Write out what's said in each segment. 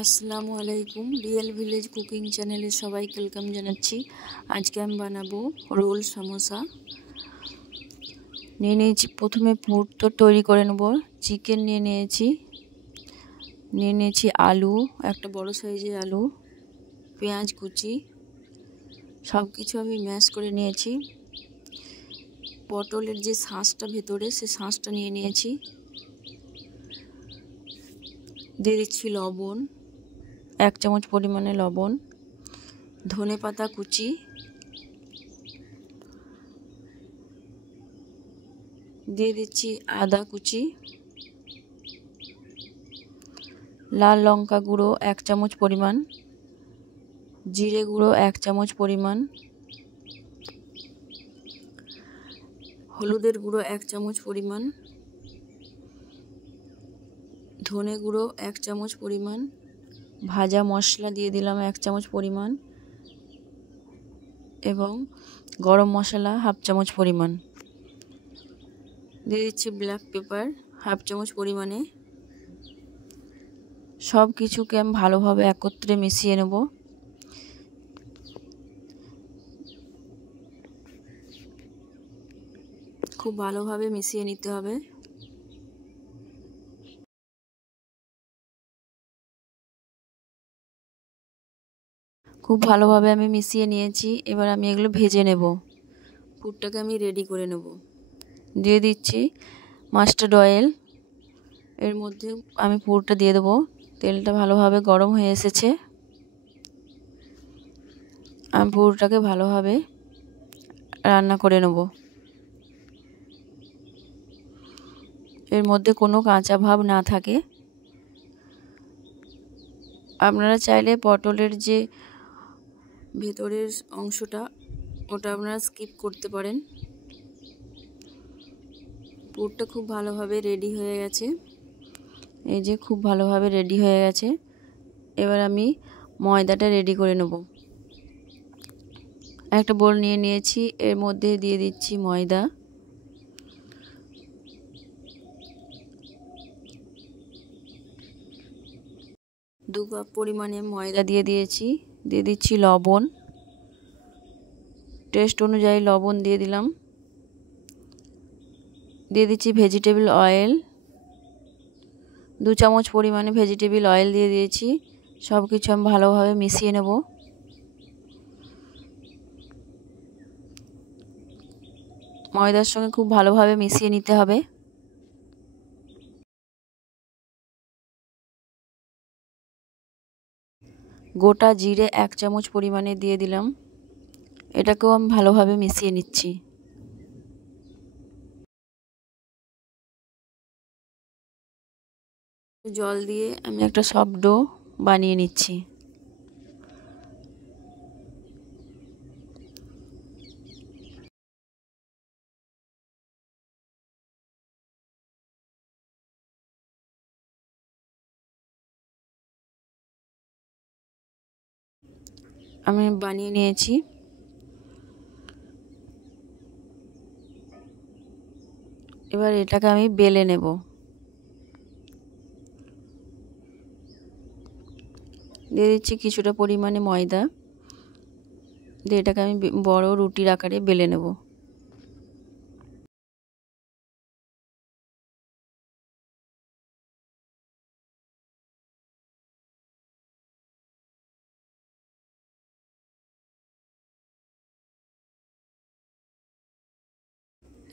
আসসালামু আলাইকুম। Real village cooking চ্যানেলে সবাইকে ওয়েলকাম জানাচ্ছি। আজকে আমি বানাবো রোল সমোসা। নিয়ে নিয়েছি, প্রথমে পুর তো তৈরি করে নেব। চিকেন নিয়ে নিয়েছি আলু, একটা বড় সাইজের আলু, পেঁয়াজ কুচি, সব কিছু আমি ম্যাশ করে নিয়েছি। পটলের যে শাঁসটা ভেতরে, সে শাঁসটা নিয়ে নিয়েছি। দিয়ে দিচ্ছি লবণ, 1 চামচ পরিমাণে লবণ, ধনে পাতা কুচি, দিয়ে দিচ্ছি আদা কুচি, লাল লঙ্কা গুঁড়ো 1 চামচ পরিমাণ, জিরে গুঁড়ো 1 চামচ পরিমাণ, হলুদের গুঁড়ো 1 চামচ পরিমাণ, ধনে গুঁড়ো 1 চামচ পরিমাণ, ভাজা মশলা দিয়ে দিলাম 1 চামচ পরিমাণ এবং গরম মশলা 1/2 চামচ পরিমাণ। দিয়ে দিচ্ছি ব্ল্যাক পেপার 1/2 চামচ পরিমাণে। সব কিছুকে আমি ভালোভাবে একত্রে মিশিয়ে নেব। খুব ভালোভাবে মিশিয়ে নিতে হবে। খুব ভালোভাবে আমি মিশিয়ে নিয়েছি। এবার আমি এগুলো ভেজে নেব। পুরটাকে আমি রেডি করে নেব। দিয়ে দিচ্ছি মাস্টার্ড অয়েল। এর মধ্যে আমি পুরটা দিয়ে দেবো। তেলটা ভালোভাবে গরম হয়ে এসেছে। আমি পুরটাকে ভালোভাবে রান্না করে নেব। এর মধ্যে কোনো কাঁচা ভাব না থাকে। আপনারা চাইলে পটলের যে ভেতরের অংশটা, ওটা আপনারা স্কিপ করতে পারেন। পুরটা খুব ভালোভাবে রেডি হয়ে গেছে। এই যে খুব ভালোভাবে রেডি হয়ে গেছে। এবার আমি ময়দাটা রেডি করে নেব। একটা বোল নিয়ে নিয়েছি, এর মধ্যে দিয়ে দিচ্ছি ময়দা। দু কাপ পরিমাণে ময়দা দিয়ে দিয়েছি। দিয়ে দিচ্ছি লবণ, টেস্ট অনুযায়ী লবণ দিয়ে দিলাম। দিয়ে দিচ্ছি ভেজিটেবল অয়েল, 2 চামচ পরিমাণে ভেজিটেবল অয়েল দিয়ে দিয়েছি। সব কিছু আমি ভালোভাবে মিশিয়ে নেব। ময়দার সঙ্গে খুব ভালোভাবে মিশিয়ে নিতে হবে। গোটা জিরে 1 চামচ পরিমাণে দিয়ে দিলাম। এটাকেও আমি ভালোভাবে মিশিয়ে নিচ্ছি। জল দিয়ে আমি একটা সফট ডো বানিয়ে নিচ্ছি। আমি বানিয়ে নিয়েছি। এবার এটাকে আমি বেলে নেব। দিয়ে দিচ্ছি কিছুটা পরিমাণে ময়দা। দিয়ে এটাকে আমি বড় রুটির আকারে বেলে নেব।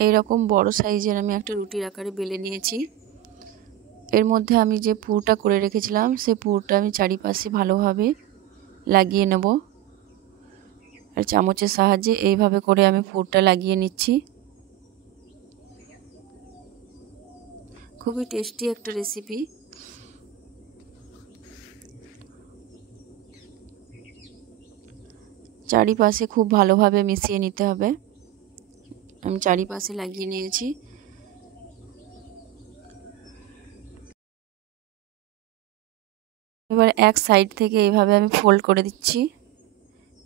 এইরকম বড় সাইজের আমি একটা রুটির আকারে বেলে নিয়েছি। এর মধ্যে আমি যে পুরটা করে রেখেছিলাম, সেই পুরটা আমি চারিপাশে ভালোভাবে লাগিয়ে নেব। আর চামচের সাহায্যে এইভাবে করে আমি পুরটা লাগিয়ে নিচ্ছি। খুবই টেস্টি একটা রেসিপি। চারিপাশে খুব ভালোভাবে মিশিয়ে নিতে হবে। আমি চারিপাশে লাগিয়ে নিয়েছি। এবার এক সাইড থেকে এইভাবে আমি ফোল্ড করে দিচ্ছি।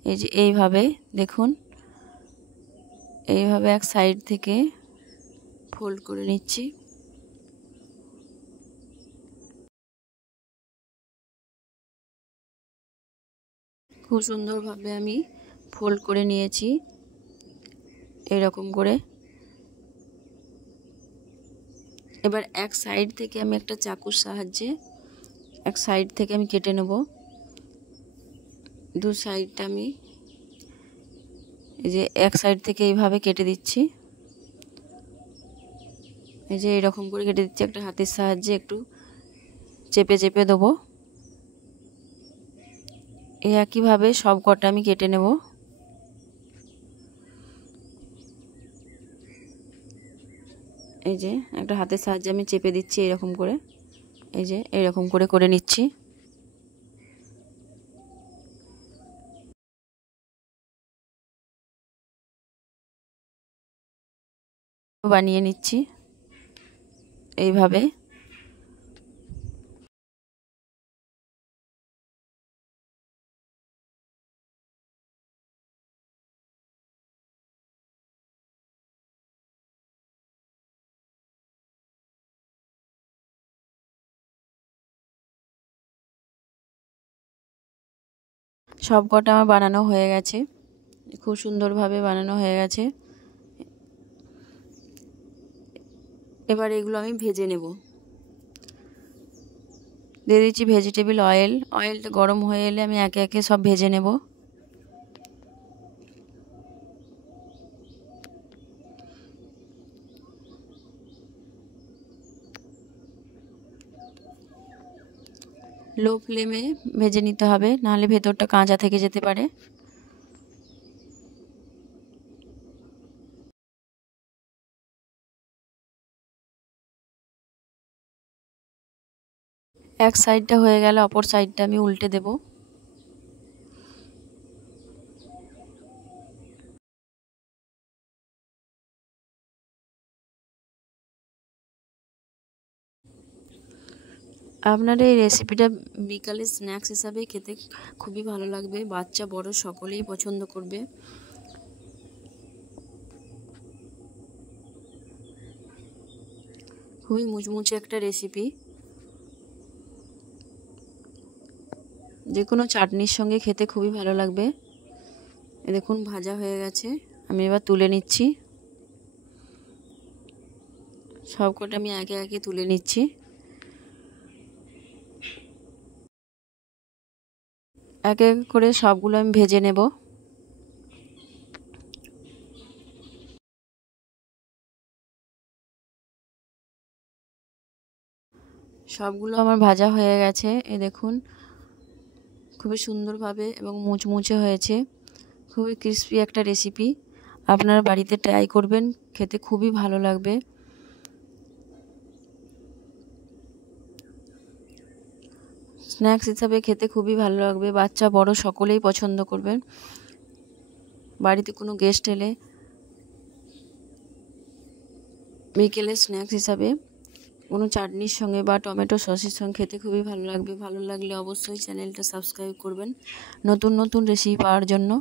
এই যে এইভাবে দেখুন, এইভাবে এক সাইড থেকে ফোল্ড করে নিচ্ছি। খুব সুন্দরভাবে আমি ফোল্ড করে নিয়েছি এরকম করে। এবার এক সাইড থেকে আমি একটা চাকুর সাহায্যে এক সাইড থেকে আমি কেটে নেব। দু সাইডটা আমি এই যে এক সাইড থেকে এইভাবে কেটে দিচ্ছি। এই যে এরকম করে কেটে দিচ্ছি, একটা হাতের সাহায্যে একটু চেপে চেপে দেবো। এই একইভাবে সব কটা আমি কেটে নেব। এই যে একটা হাতের সাহায্যে আমি চেপে দিচ্ছি এরকম করে, এই যে এরকম করে করে নিচ্ছি। বানিয়ে নিচ্ছি এইভাবে। সব কটা আমার বানানো হয়ে গেছে, খুব সুন্দরভাবে বানানো হয়ে গেছে। এবার এগুলো আমি ভেজে নেব। দিয়ে দিচ্ছি ভেজিটেবল অয়েল। অয়েলটা গরম হয়ে এলে আমি একে একে সব ভেজে নেব। লো ফ্লেমে ভেজে নিতে হবে, নাহলে ভেতরটা কাঁচা থেকে যেতে পারে। এক সাইডটা হয়ে গেলে অপর সাইডটা আমি উল্টে দেব। আপনার এই রেসিপিটা বিকালে স্ন্যাক্স হিসাবে খেতে খুবই ভালো লাগবে, বাচ্চা বড় সকলেই পছন্দ করবে। খুবই মুচমুচে একটা রেসিপি, যে কোনো চাটনির সঙ্গে খেতে খুবই ভালো লাগবে। দেখুন ভাজা হয়ে গেছে, আমি এবার তুলে নিচ্ছি। সব কটা আমি একে একে তুলে নিচ্ছি। এক এক করে সবগুলো আমি ভেজে নেব। সবগুলো আমার ভাজা হয়ে গেছে, এই দেখুন খুবই সুন্দরভাবে এবং মুচমুচে হয়েছে। খুবই ক্রিস্পি একটা রেসিপি, আপনারা বাড়িতে ট্রাই করবেন, খেতে খুবই ভালো লাগবে। স্ন্যাক্স হিসাবে খেতে খুবই ভালো লাগবে, বাচ্চা বড় সকলেই পছন্দ করবেন। বাড়িতে কোনো গেস্ট এলে বিকেলে স্ন্যাক্স হিসাবে কোনো চাটনির সঙ্গে বা টমেটো সসের সঙ্গে খেতে খুবই ভালো লাগবে। ভালো লাগলে অবশ্যই চ্যানেলটা সাবস্ক্রাইব করবেন নতুন নতুন রেসিপি পাওয়ার জন্য।